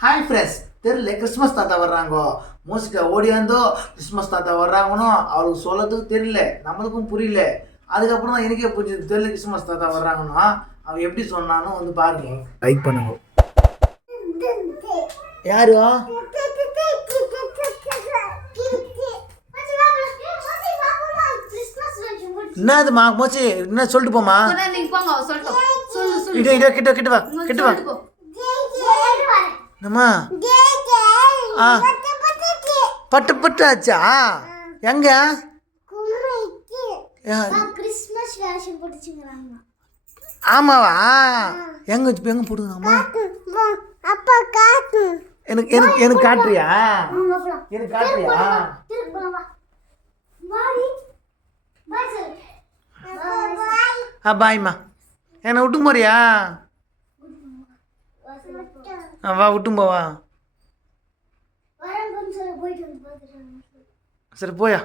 Hi friends தெரியல Christmas தாத்தா வர்றாங்கோ. மோசிக்கா ஓடியாந்தோ Christmas தாத்தா வர்றாங்கன்னு அவளுக்கு சொல்லறதுக்கு தெரியல நம்மளுக்கும் புரியல. அதுக்கப்புறம் தான் எனக்கே புரிஞ்சது தெரியல கிறிஸ்மஸ் தாத்தா வர்றாங்கன்னா அவன் எப்படி சொன்னான்னு வந்து பாருங்க. லைக் பண்ணுங்க. யாரு? என்னதுமா மோசி? என்ன சொல்லிட்டு போமா நீங்க போங்க இட கிட்ட கிட்ட வா கிட்ட வா. என்னம்மா? ஆ. பட்டு பட்டு ஆச்சா? எங்க? ஆமாவா? எங்க வச்சு எங்க போட்டுக்கலாமா? அப்பா காட்டு. எனக்கு எனக்கு எனக்கு காட்டுறியா? எனக்கு காட்டுறியா? ஆ பாய்மா. என்னை விட்டு போறியா? ஆ வா விட்டும் போவா சரி போயா.